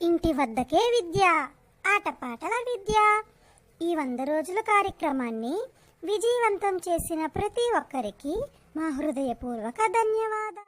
ఇంటి వద్దకే విద్య ఆటపాటల విద్య. ఈ వంద రోజుల కార్యక్రమాన్ని విజయవంతం చేసిన ప్రతి ఒక్కరికి మా హృదయపూర్వక ధన్యవాదాలు.